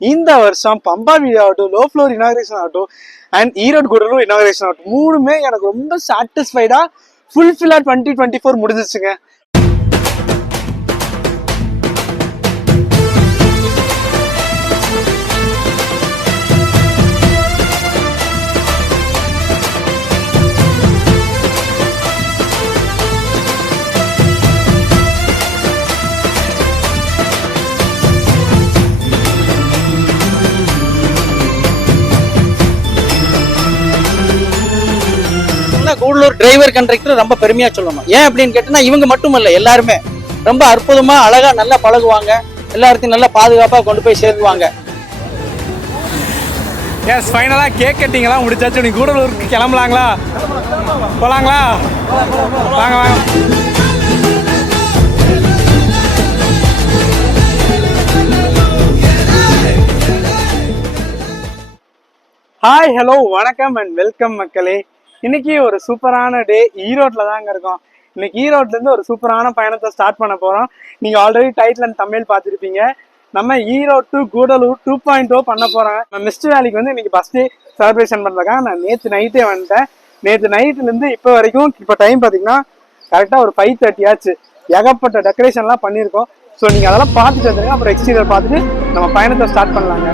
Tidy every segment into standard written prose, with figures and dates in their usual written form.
இந்த வருஷம் பம்பா வீடியோ ஆகட்டும், லோ ஃப்ளோர் இனாகிரேஷன் ஆகட்டும் அண்ட் ஈரோடு கூடலூர் இனாகிரேஷன் ஆகட்டும், மூணுமே எனக்கு ரொம்ப சாட்டிஸ்ஃபைடா ஃபுல்ஃபில்லா 2024 முடிஞ்சிச்சுங்க. கூடலூர் டிரைவர் கண்டக்டர் ரொம்ப பெருமையா சொல்லணும். ஏன் அப்படின்னு கேட்டா இவங்க மட்டும் இல்ல, எல்லாருமே ரொம்ப அற்புதமா அழகா நல்லா பழகுவாங்க, எல்லாத்தையும் நல்லா பாதுகாப்பா கொண்டு போய் சேர்த்துவாங்க. எஸ், ஃபைனலா கேக் கட்டிங்லாம் முடிச்சாச்சு. நீ கூடலூருக்கு கிளம்பலாங்களா? போலாங்களா? வாங்க வாங்க. ஹாய், ஹலோ, வணக்கம் அண்ட் வெல்கம் மக்களே. இன்னைக்கு ஒரு சூப்பரான டே. ஈரோட்ல தாங்க இருக்கோம். இன்னைக்கு ஈரோட்ல இருந்து ஒரு சூப்பரான பயணத்தை ஸ்டார்ட் பண்ண போறோம். நீங்க ஆல்ரெடி டைட்டில் அண்ட் தமிழ் பார்த்துருப்பீங்க. நம்ம ஈரோடு டு கூடலூர் 2.0 பண்ண போறோம். நம்ம மிஸ்ட் வேலிக்கு வந்து இன்னைக்கு ஃபர்ஸ்ட் டே செலிப்ரேஷன் பண்றதுக்காக நான் நேற்று நைட்டே வந்துட்டேன். நேற்று நைட்ல இருந்து இப்போ வரைக்கும் இப்போ டைம் பார்த்தீங்கன்னா கரெக்டாக ஒரு 5:30 ஆச்சு. ஏகப்பட்ட டெக்கரேஷன்லாம் பண்ணியிருக்கோம். ஸோ நீங்க அதெல்லாம் பார்த்துட்டு வந்துருங்க. அப்புறம் எக்ஸ்டீரியர் பார்த்துட்டு நம்ம பயணத்தை ஸ்டார்ட் பண்ணலாங்க.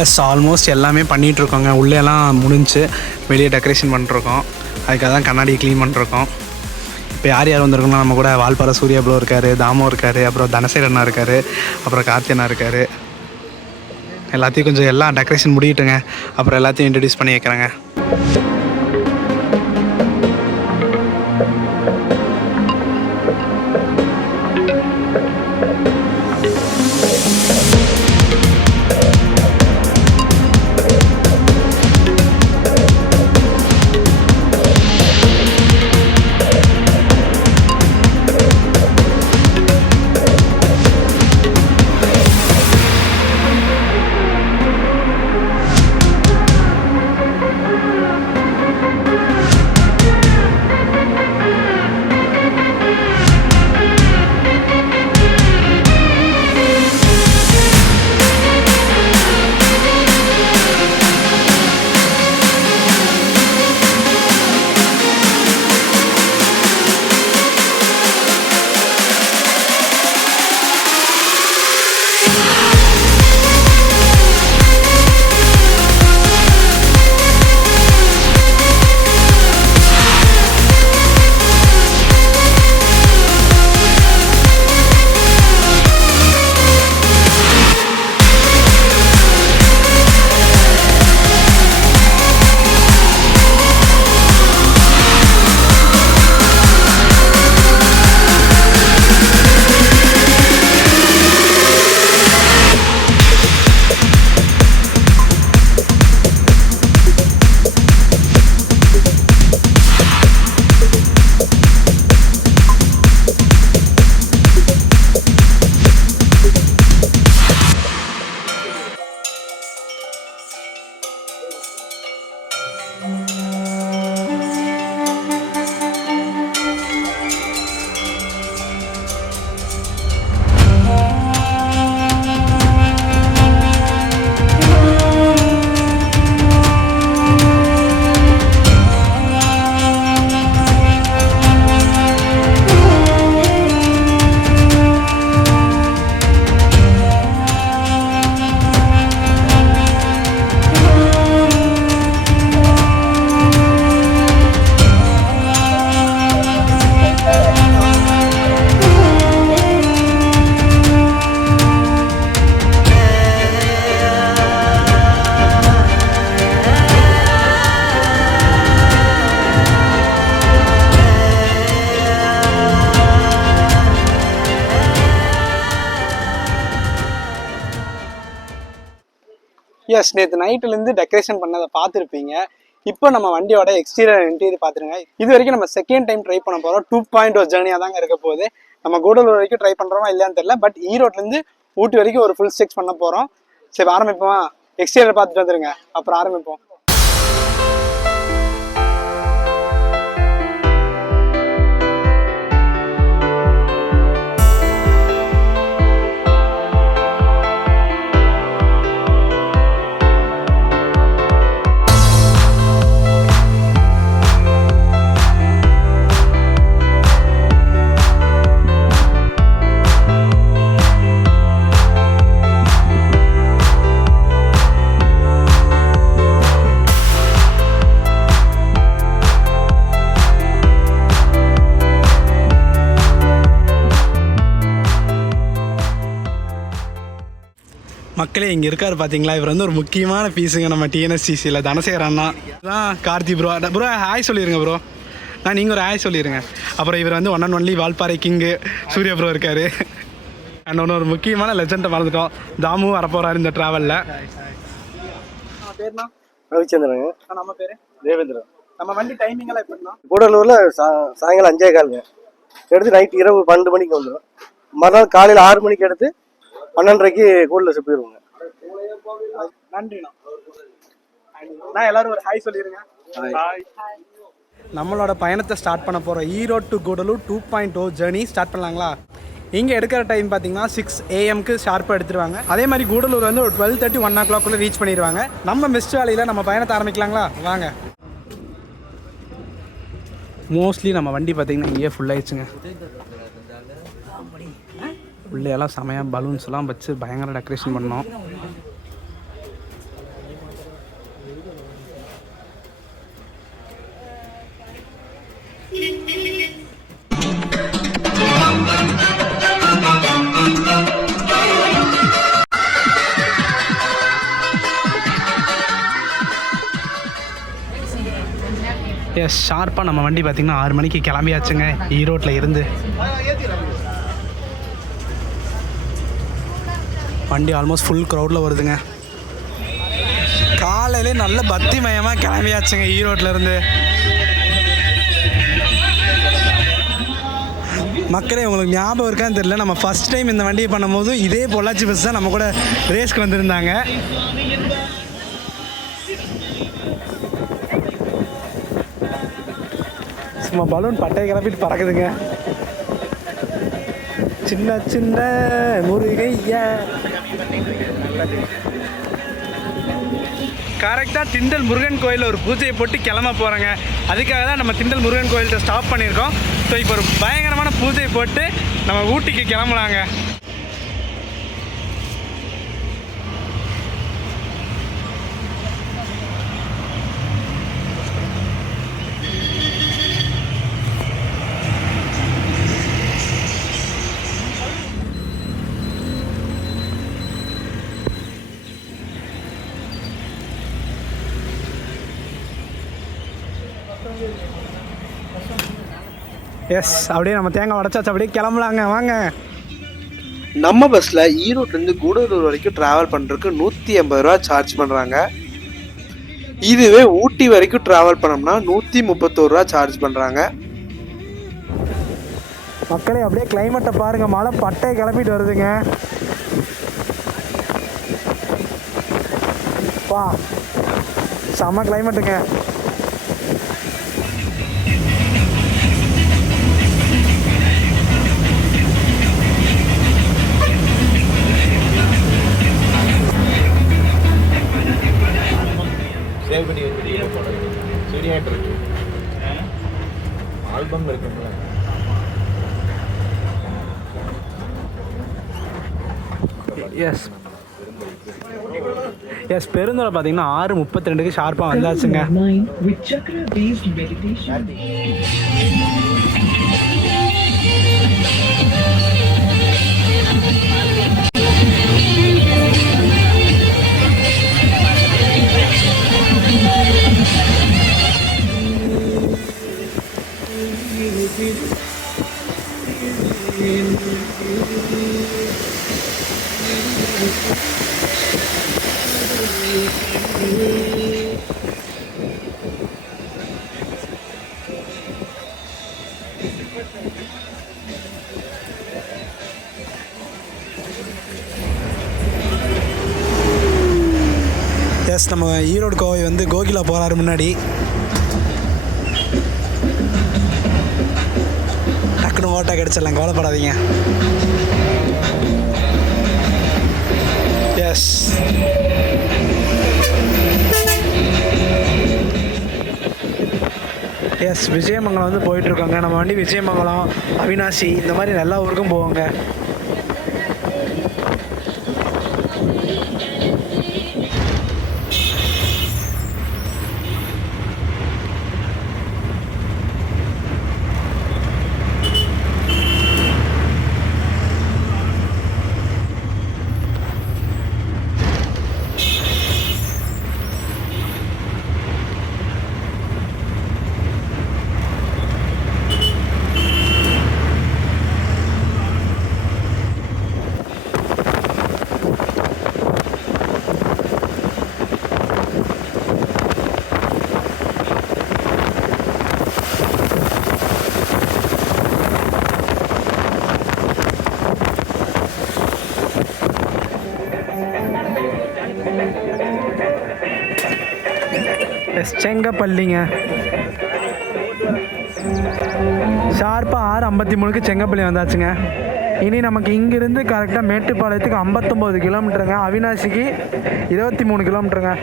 எஸ், ஆல்மோஸ்ட் எல்லாமே பண்ணிகிட்ருக்கோங்க. உள்ளேலாம் முடிஞ்சு வெளியே டெக்கரேஷன் பண்ணிருக்கோம். அதுக்காக தான் கண்ணாடியை க்ளீன் பண்ணிருக்கோம். இப்போ யார் யார் வந்திருக்கோம்னா நம்ம கூட வால்பாறை சூர்யா ப்ரோ இருக்கார், தாமோ இருக்கார், அப்புறம் தனசேரண்ணா இருக்கார், அப்புறம் கார்த்தியண்ணா இருக்கார். எல்லாத்தையும் கொஞ்சம் எல்லாம் டெக்கரேஷன் முடிக்கிட்டுங்க. அப்புறம் எல்லாத்தையும் இன்ட்ரடியூஸ் பண்ணி வைக்கிறேங்க. எஸ், நேற்று நைட்டுலேருந்து டெக்கரேஷன் பண்ணதை பார்த்துருப்பீங்க. இப்போ நம்ம வண்டியோட எக்ஸ்டீரியர் இன்டீரியர் பார்த்துருங்க. இது வரைக்கும் நம்ம செகண்ட் டைம் ட்ரை பண்ண போகிறோம். 2.0 ஜர்னியாக தாங்க இருக்க போகுது. நம்ம கூடலூர் வரைக்கும் ட்ரை பண்ணுறோமா இல்லையான்னு தெரியல. பட் ஈரோட்லேருந்து ஊட்டி வரைக்கும் ஒரு ஃபுல் ஸ்டெக்ஸ் பண்ண போகிறோம். சரி, ஆரம்பிப்போம். எக்ஸ்டீரியர் பார்த்துட்டு வந்துருங்க, அப்புறம் ஆரம்பிப்போம். மக்களே இங்கே இருக்காரு பார்த்தீங்களா, இவர் வந்து ஒரு முக்கியமான பீஸுங்க நம்ம டிஎன்எஸ்சிசியில். தனசேகர் அண்ணா தான். கார்த்தி ப்ரோ, ப்ரோ ஹாய் சொல்லிடுங்க ப்ரோ. நீங்கள் ஒரு ஹாய் சொல்லிடுங்க. அப்புறம் இவர் வந்து 1 and only Valparai king Surya bro இருக்கார். அண்ட் ஒன்று ஒரு முக்கியமான லெஜெண்டை மறந்துட்டோம், தாமு வரப்போகிறார் இந்த ட்ராவலில். பேர்னா ரவிச்சந்திரங்க. நம்ம பேர் தேவேந்திரன். நம்ம வண்டி டைமிங் எல்லாம் எப்படின்னா கூடலூரில் சாயங்காலம் 5:15 எடுத்து நைட்டு இரவு 12 மணிக்கு வந்துடும். மறுநாள் காலையில் 6 மணிக்கு எடுத்து 12:30 கூடலூர் போயிடுவோங்க. நன்றிண்ணா. நான் எல்லாரும் ஒரு ஹாய் சொல்லிடுங்க. ஹாய். நம்மளோட பயணத்தை ஸ்டார்ட் பண்ண போகிறோம். Erode to Gudalur 2.0 journey start பண்ணலாங்களா? இங்கே எடுக்கிற டைம் பார்த்தீங்கன்னா 6 AM ஷார்ப்பாக எடுத்துருவாங்க. அதே மாதிரி கூடலூர் வந்து ஒரு 12:30 1 o'clock ரீச் பண்ணிடுவாங்க. நம்ம மிஸ்ட் வேலையில் நம்ம பயணத்தை ஆரம்பிக்கலாங்களா? வாங்க. மோஸ்ட்லி நம்ம வண்டி பார்த்திங்கன்னா இங்கேயே ஃபுல் ஆயிடுச்சுங்க. உள்ளே எல்லாம் செமையாக பலூன்ஸ் எல்லாம் வச்சு பயங்கர டெக்கரேஷன் பண்ணோம். எஸ், ஷார்ப்பாக நம்ம வண்டி பார்த்திங்கன்னா 6 மணிக்கு கிளம்பியாச்சுங்க ஈரோட்டில் இருந்து. வண்டி ஆல்மோஸ்ட் ஃபுல் க்ரௌடில் வருதுங்க. காலையிலே நல்ல பக்தி மயமாக கிளம்பியாச்சுங்க ஈரோட்டில் இருந்து. மக்களே, உங்களுக்கு ஞாபகம் இருக்கான்னு தெரியல, நம்ம ஃபஸ்ட் டைம் இந்த வண்டியை பண்ணும்போது இதே பொள்ளாச்சி பஸ் தான் நம்ம கூட ரேஸ்க்கு வந்திருந்தாங்க. சும்மா பலூன் பட்டையை கிளப்பிட்டு பறக்குதுங்க. சின்ன சின்ன முருகையா. கரெக்டாக திண்டல் முருகன் கோயிலில் ஒரு பூஜையை போட்டு கிளம்ப போகிறோங்க. அதுக்காக தான் நம்ம திண்டல் முருகன் கோயில்கிட்ட ஸ்டாப் பண்ணியிருக்கோம். ஸோ இப்போ ஒரு பயங்கரமான பூஜையை போட்டு நம்ம ஊட்டிக்கு கிளம்பலாங்க. எஸ், அப்படியே நம்ம தேங்காய் உடச்சாச்சு, அப்படியே கிளம்பலாங்க. வாங்க. நம்ம பஸ்ஸில் ஈரோட்லேருந்து கூடலூர் வரைக்கும் ட்ராவல் பண்ணுறதுக்கு 180 ரூபா சார்ஜ் பண்ணுறாங்க. இதுவே ஊட்டி வரைக்கும் ட்ராவல் பண்ணோம்னா 131 ரூபா சார்ஜ் பண்ணுறாங்க. மக்களே, அப்படியே கிளைமேட்டை பாருங்க, மழை பட்டையை கிளப்பிட்டு வருதுங்க. வா, செம்ம கிளைமேட்டுங்க. சேவ் பண்ணி வீடியோ போடுறது சீடியாட்டு இருக்கு, ஆல்பம் இருக்குங்களா? எஸ் எஸ், பெருந்தோரை பார்த்தீங்கன்னா 6:32 ஷார்ப்பாக வந்தாச்சுங்க. நம்ம ஈரோடு கோவை வந்து கோகிலா போகிறாரு முன்னாடி. டக்குன்னு ஓட்டா கிடச்சிடலாம், கவலைப்படாதீங்க. எஸ், எஸ், விஜயமங்கலம் வந்து போயிட்டுருக்கோங்க. நம்ம வண்டி விஜயமங்கலம், அவினாசி இந்த மாதிரி எல்லா ஊருக்கும் போவோங்க. எஸ், செங்கப்பள்ளிங்க. ஷார்ப்பாக 6:53 செங்கப்பள்ளி வந்தாச்சுங்க. இனி நமக்கு இங்கிருந்து கரெக்டாக மேட்டுப்பாளையத்துக்கு 59 கிலோமீட்டருங்க. அவினாசிக்கு 23 கிலோமீட்டருங்க.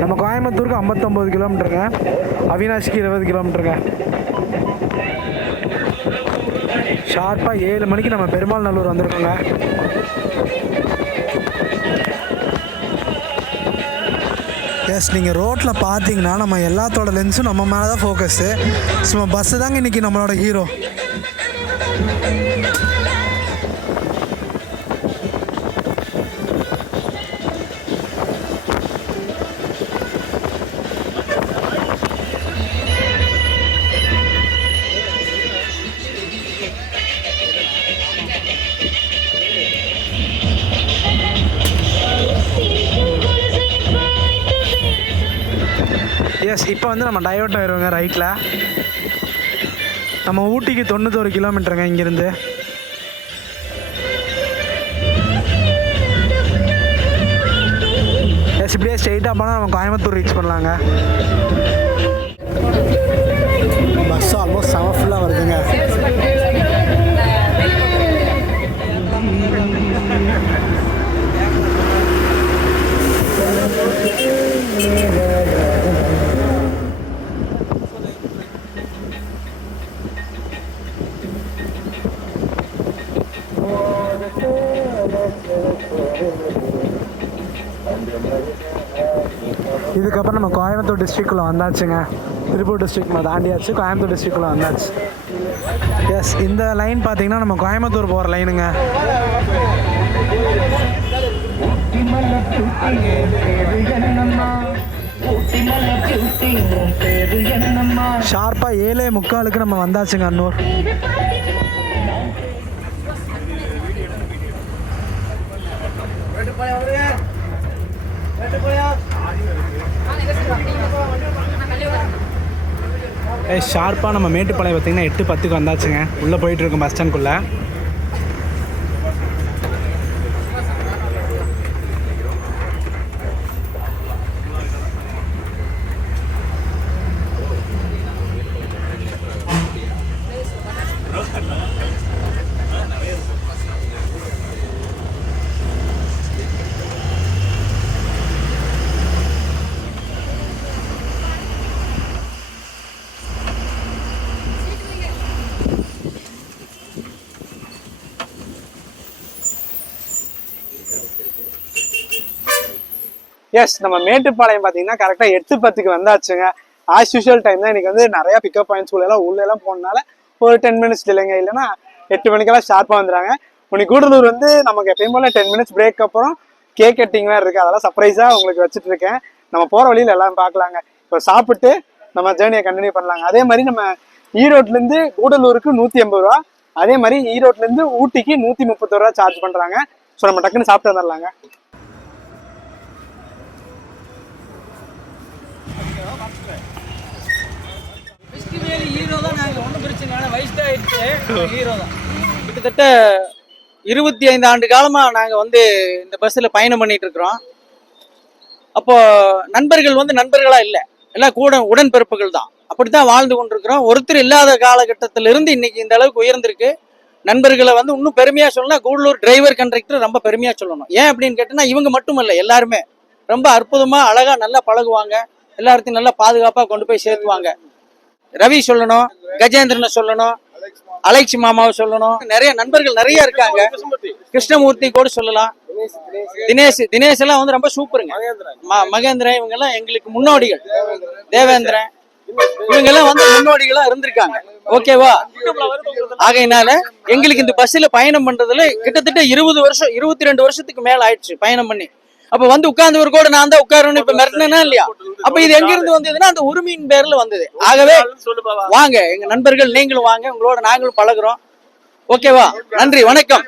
நம்ம கோயம்புத்தூருக்கு 59 கிலோமீட்டருங்க, அவினாசிக்கு 20 கிலோமீட்டருங்க. ஷார்ப்பாக 7 மணிக்கு நம்ம பெருமாள் நல்லூர் வந்திருக்கோங்க. எஸ், நீங்கள் ரோட்டில் பார்த்தீங்கன்னா நம்ம எல்லாத்தோட லென்ஸும் நம்ம மேலே தான் ஃபோக்கஸ்ஸு. சும்மா பஸ்ஸு தாங்க இன்றைக்கி நம்மளோட ஹீரோ. எஸ், இப்போ வந்து நம்ம டைவர்ட் ஆயிடுவோங்க ரைட்டில். நம்ம ஊட்டிக்கு 91 கிலோமீட்டருங்க இங்கேருந்து. எஸ், இப்படியே ஸ்ட்ரெயிட்டாக போனால் நம்ம கோயம்புத்தூர் ரீச் பண்ணலாங்க. பஸ் ஆல்மோஸ்ட் செம ஃபுல்லாக வருதுங்க. இதுக்கப்புறம் நம்ம கோயம்புத்தூர் டிஸ்ட்ரிக்குள்ளே வந்தாச்சுங்க. திருப்பூர் டிஸ்ட்ரிக்ட் தாண்டியாச்சு, கோயம்புத்தூர் டிஸ்ட்ரிக்குள்ளே வந்தாச்சு. எஸ், இந்த லைன் பார்த்தீங்கன்னா நம்ம கோயம்புத்தூர் போகிற லைனுங்க. ஷார்ப்பாக 7:45 நம்ம வந்தாச்சுங்க அன்னூர். ஷார்ப்பாக நம்ம மேட்டுப்பாளையம் பார்த்தீங்கன்னா 8:10 வந்தாச்சுங்க. உள்ளே போயிட்டுருக்கோம் பஸ் ஸ்டாண்ட்குள்ளே. எஸ், நம்ம மேட்டுப்பாளையம் பார்த்தீங்கன்னா கரெக்டாக 8:10 வந்தாச்சுங்க. ஆஸ் யூஷுவல் டைம் தான். இன்னைக்கு வந்து நிறைய பிக்கப் பாயிண்ட்ஸ் உள்ளெல்லாம் போனனால ஒரு 10 மினிட்ஸ் இல்லைங்க, இல்லைன்னா 8 மணிக்கெல்லாம் ஷார்ப்பாக வந்துடுறாங்க. இன்னைக்கு கூடலூர் வந்து நமக்கு எப்பயும் போல 10 மினிட்ஸ் பிரேக் அப்புறம் கேக் கட்டிங் வேறு இருக்குது. அதெல்லாம் சர்ப்ரைஸாக உங்களுக்கு வச்சுட்டு இருக்கேன். நம்ம போகிற வழியில் எல்லாம் பார்க்கலாங்க. இப்போ சாப்பிட்டு நம்ம ஜேர்னியை கண்டினியூ பண்ணலாங்க. அதே மாதிரி நம்ம ஈரோட்லேருந்து கூடலூருக்கு 180 ரூபா, அதே மாதிரி ஈரோட்லேருந்து ஊட்டிக்கு 130 ரூபா சார்ஜ் பண்ணுறாங்க. ஸோ நம்ம டக்குன்னு சாப்பிட்டு வந்துடலாங்க. ஹீரோ தான், நாங்கள் ஒன்றும் பிரச்சனை இல்லை, வயசு தான் ஆயிடுச்சு. ஹீரோ தான் கிட்டத்தட்ட 25 ஆண்டு காலமா நாங்க வந்து இந்த பஸ்ல பயணம் பண்ணிட்டு இருக்கிறோம். அப்போ நண்பர்கள் வந்து நண்பர்களா இல்லை, எல்லாம் கூட உடன்பிறப்புகள் தான். அப்படித்தான் வாழ்ந்து கொண்டிருக்கிறோம். ஒருத்தர் இல்லாத காலகட்டத்திலிருந்து இன்னைக்கு இந்த அளவுக்கு உயர்ந்திருக்கு. நண்பர்களை வந்து இன்னும் பெருமையா சொல்லணும், கூடலூர் டிரைவர் கண்டக்டர் ரொம்ப பெருமையா சொல்லணும். ஏன் அப்படின்னு கேட்டோம்னா இவங்க மட்டும் இல்லை, எல்லாருமே ரொம்ப அற்புதமா அழகா நல்லா பழகுவாங்க, எல்லாத்தையும் நல்லா பாதுகாப்பா கொண்டு போய் சேர்த்துவாங்க. ரவி சொல்லணும், கஜேந்திரனை சொல்லணும், அலெக்ஸ் மாமாவை சொல்லணும், நிறைய நண்பர்கள் நிறைய இருக்காங்க. கிருஷ்ணமூர்த்தி கூட சொல்லலாம், தினேஷ் எல்லாம் வந்து ரொம்ப சூப்பருங்க. மகேந்திரன் இவங்க எல்லாம் எங்களுக்கு முன்னோடிகள். தேவேந்திரன் இவங்க எல்லாம் வந்து முன்னோடிகளா இருந்திருக்காங்க. ஓகேவா? ஆகையினால எங்களுக்கு இந்த பஸ்ல பயணம் பண்றதுல கிட்டத்தட்ட 20 வருஷம் 22 வருஷத்துக்கு மேல ஆயிடுச்சு பயணம் பண்ணி. அப்ப வந்து உட்கார்ந்தவர் கூட நான் தான் உட்காரணும் இப்ப மிரட்டினா இல்லையா? அப்ப இது எங்க இருந்து வந்ததுன்னா அந்த உரிமையின் பேர்ல வந்தது. ஆகவே வாங்க எங்க நண்பர்கள், நீங்களும் வாங்க, உங்களோட நாங்களும் பழகுறோம். ஓகேவா? நன்றி, வணக்கம்.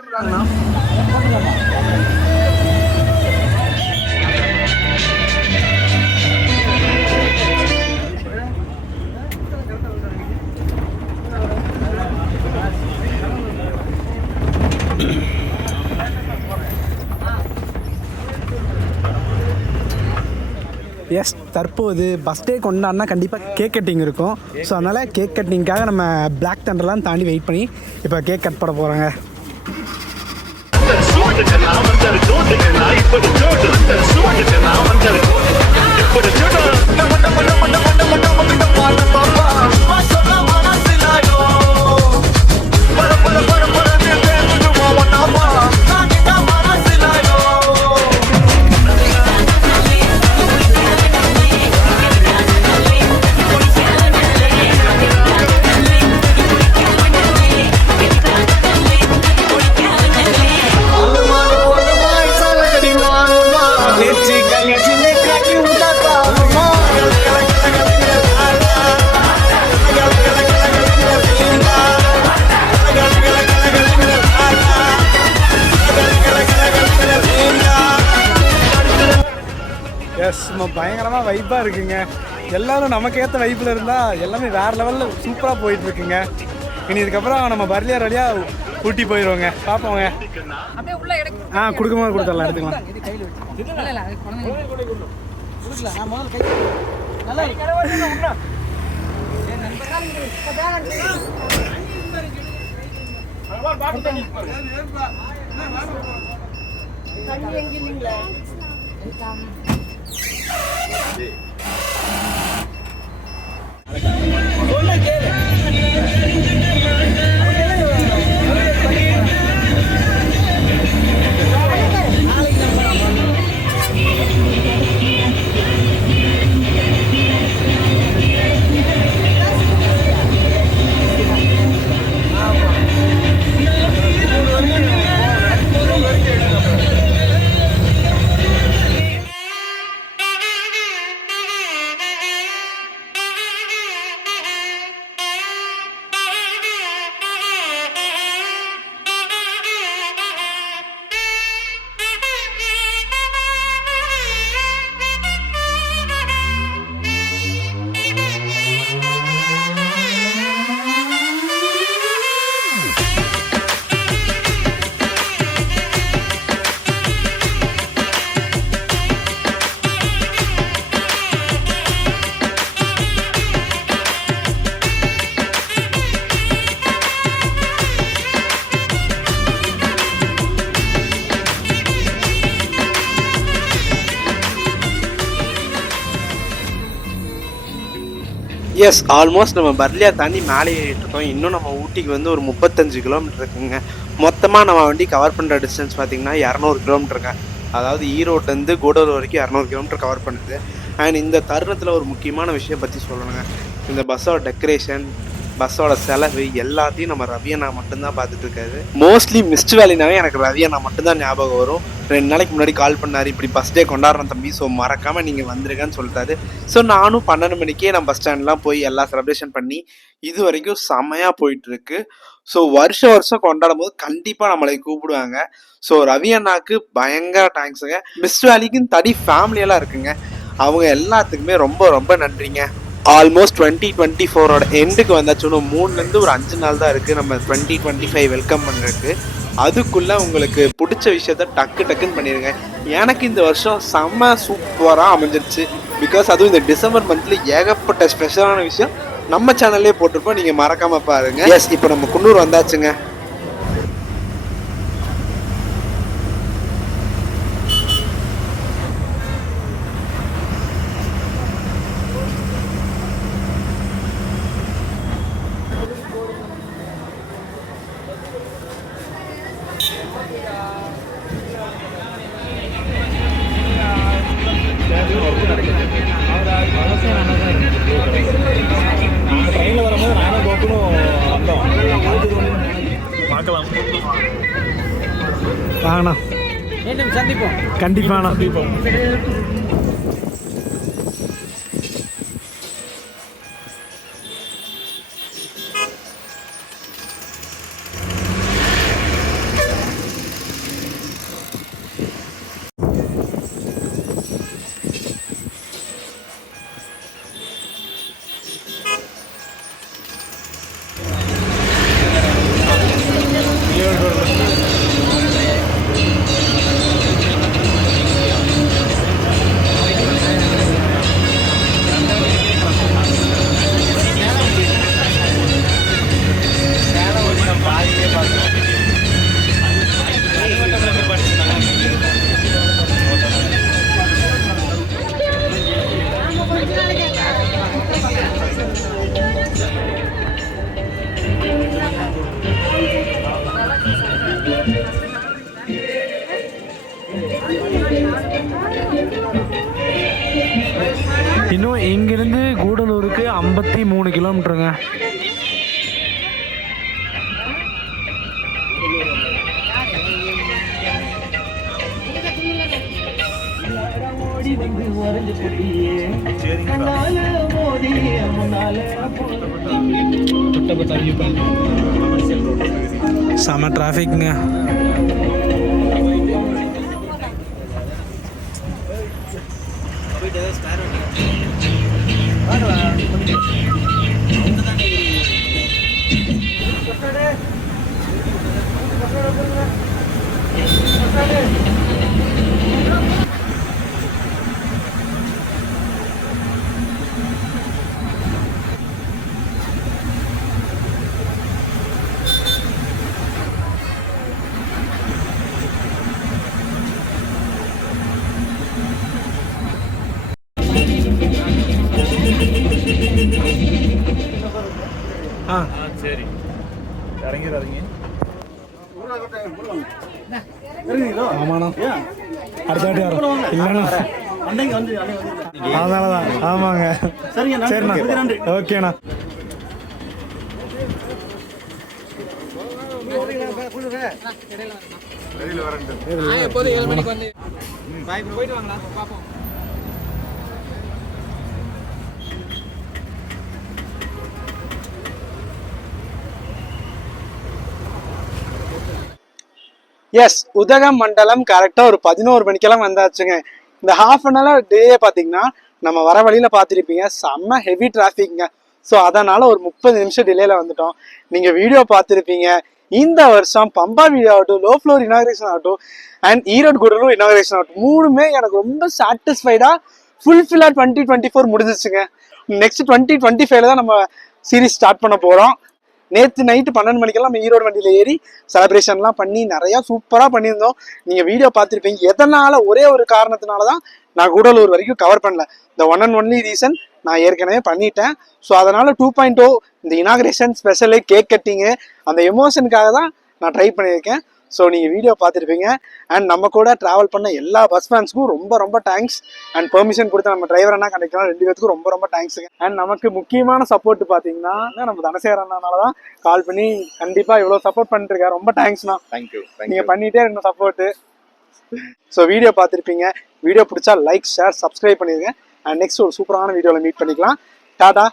எஸ், தற்போது பஸ் டே கொண்டாடினா கண்டிப்பாக கேக் கட்டிங் இருக்கும். ஸோ அதனால் கேக் கட்டிங்காக நம்ம பிளாக் தண்டர்லாம் தாண்டி வெயிட் பண்ணி இப்போ கேக் கட் பண்ண போகிறாங்க. எஸ், நம்ம பயங்கரமாக வைப்பாக இருக்குங்க. எல்லோரும் நமக்கு ஏற்ற வைப்பில் இருந்தால் எல்லாமே வேறு லெவலில் சூப்பராக போயிட்டுருக்குங்க. இனி இதுக்கப்புறம் நம்ம பர்லியார் வழியாக ஊட்டி போயிடுவோங்க. பார்ப்போங்க. கொடுக்கும்போது கொடுத்துடலாம், எடுத்துக்கலாம். எஸ், ஆல்மோஸ்ட் நம்ம பர்லியார் தாண்டி மேலே ஏறிட்டு இருக்கோம். இன்னும் நம்ம ஊட்டிக்கு வந்து ஒரு 35 கிலோமீட்டர் இருக்குங்க. மொத்தமாக நம்ம வண்டி கவர் பண்ணுற டிஸ்டன்ஸ் பார்த்திங்கன்னா 200 கிலோமீட்டருங்க. அதாவது ஈரோட்லேருந்து கூடலூர் வரைக்கும் 200 கிலோமீட்டர் கவர் பண்ணுது. அண்ட் இந்த தருணத்தில் ஒரு முக்கியமான விஷயம் பற்றி சொல்லணுங்க. இந்த பஸ்ஸோட டெக்கரேஷன், பஸ்ஸோட செலவு எல்லாத்தையும் நம்ம ரவி அண்ணா மட்டும்தான் பார்த்துட்டு இருக்காரு. மோஸ்ட்லி மிஸ்ட் வேலினாவே எனக்கு ரவி அண்ணா மட்டும்தான் ஞாபகம் வரும். 2 நாளைக்கு முன்னாடி கால் பண்ணார், இப்படி பஸ் டே கொண்டாடுறோம் தம்பி, ஸோ மறக்காமல் நீங்கள் வந்துருங்கன்னு சொல்லிட்டாரு. ஸோ நானும் 12 மணிக்கே நம்ம பஸ் ஸ்டாண்ட்லாம் போய் எல்லாம் செலிப்ரேஷன் பண்ணி இது வரைக்கும் செம்மையாக போயிட்டுருக்கு. ஸோ வருஷம் கொண்டாடும் போது கண்டிப்பாக நம்மளை கூப்பிடுவாங்க. ஸோ ரவி அண்ணாவுக்கு பயங்கர தேங்க்ஸுங்க. மிஸ்ட் வேலிக்குன்னு தனி ஃபேமிலியெல்லாம் இருக்குங்க. அவங்க எல்லாத்துக்குமே ரொம்ப ரொம்ப நன்றிங்க. ஆல்மோஸ்ட் 2024ஓட எண்டுக்கு வந்தாச்சு. இன்னும் 3லேருந்து ஒரு 5 நாள் தான் இருக்குது நம்ம 2025 வெல்கம் பண்ணுறதுக்கு. அதுக்குள்ள உங்களுக்கு பிடிச்ச விஷயத்த டக்கு டக்குன்னு பண்ணிடுங்க. எனக்கு இந்த வருஷம் செம்ம சூப்பராக அமைஞ்சிருச்சு. பிகாஸ் அதுவும் இந்த டிசம்பர் மந்த்ல ஏகப்பட்ட ஸ்பெஷலான விஷயம் நம்ம சேனல்லே போட்டிருப்போம், நீங்கள் மறக்காம பாருங்க. எஸ், இப்போ நம்ம குன்னூர் வந்தாச்சுங்க. ட்ரெயினில் வரும்போது நானும் கோப்பனும் வந்தோம். பார்க்கலாம். வாங்கண்ணா, மீண்டும் சந்திப்போம். கண்டிப்பாண்ணா. இன்னும் இங்கிருந்து கூடலூருக்கு 53 கிலோமீட்டருங்க. செம டிராஃபிக்ங்க. சரி, இறங்கிடுறாங்க. ஆமாண்ணா, அடுத்த வாட்டி வரோம். இல்லைண்ணா, அதனாலதான். ஆமாங்க, சரிண்ணா, ஓகேண்ணா. எப்போதும் 7 மணிக்கு வந்து போயிட்டு வாங்களா பார்ப்போம். எஸ், உதகமண்டலம் கரெக்டாக ஒரு 11 மணிக்கெல்லாம் வந்தாச்சுங்க. இந்த ஹாஃப் அன் ஹவர் டே பார்த்தீங்கன்னா நம்ம வர வழியில் பார்த்துருப்பீங்க, செம்ம ஹெவி டிராஃபிக்ங்க. ஸோ அதனால் ஒரு 30 நிமிஷம் டிலேயில் வந்துட்டோம். நீங்கள் வீடியோ பார்த்துருப்பீங்க. இந்த வருஷம் பம்பா வீடியோ ஆகட்டும், லோ ஃப்ளோர் இனாகிரேஷன் ஆகட்டும், அண்ட் ஈரோடு கூடலூர் இனாகிரேஷன் ஆகட்டும், மூணுமே எனக்கு ரொம்ப சாட்டிஸ்ஃபைடாக ஃபுல்ஃபில்லாக 2024 முடிஞ்சிச்சுங்க. நெக்ஸ்ட் 2025 தான் நம்ம சீரீஸ் ஸ்டார்ட் பண்ண போகிறோம். நேற்று நைட்டு 12 மணிக்கெல்லாம் நம்ம ஈரோடு வண்டியில் ஏறி செலிப்ரேஷன்லாம் பண்ணி நிறையா சூப்பராக பண்ணியிருந்தோம். நீங்கள் வீடியோ பார்த்துருப்பீங்க. எதனால், ஒரே ஒரு காரணத்தினால தான் நான் கூடலூர் வரைக்கும் கவர் பண்ணல. இந்த ஒன் அண்ட் ஒன்லி ரீசன், நான் ஏற்கனவே பண்ணிட்டேன். ஸோ அதனால் 2.0 இந்த இனாகிரேஷன் ஸ்பெஷலு, கேக் கட்டிங்கு, அந்த எமோஷனுக்காக தான் நான் ட்ரை பண்ணியிருக்கேன். ஸோ நீங்கள் வீடியோ பார்த்துருப்பீங்க. அண்ட் நம்ம கூட ட்ராவல் பண்ண எல்லா பஸ் ஃபேன்ஸுக்கும் ரொம்ப ரொம்ப தேங்க்ஸ். அண்ட் பெர்மிஷன் கொடுத்த நம்ம டிரைவர் அண்ணா, கண்டக்டர் 2 பேருக்கும் ரொம்ப ரொம்ப தேங்க்ஸுங்க. அண்ட் நமக்கு முக்கியமான சப்போர்ட் பார்த்தீங்கன்னா நம்ம தனசேகர் அண்ணானால தான் கால் பண்ணி கண்டிப்பாக இவ்வளோ சப்போர்ட் பண்ணிட்டு இருக்காரு. ரொம்ப தேங்க்ஸ்ண்ணா. தேங்க்யூ. நீங்கள் பண்ணிகிட்டே இருந்த சப்போர்ட்டு. ஸோ வீடியோ பார்த்துருப்பீங்க. வீடியோ பிடிச்சா லைக், ஷேர், சப்ஸ்கிரைப் பண்ணிடுங்க. அண்ட் நெக்ஸ்ட் ஒரு சூப்பரான வீடியோவில் மீட் பண்ணிக்கலாம். டாடா.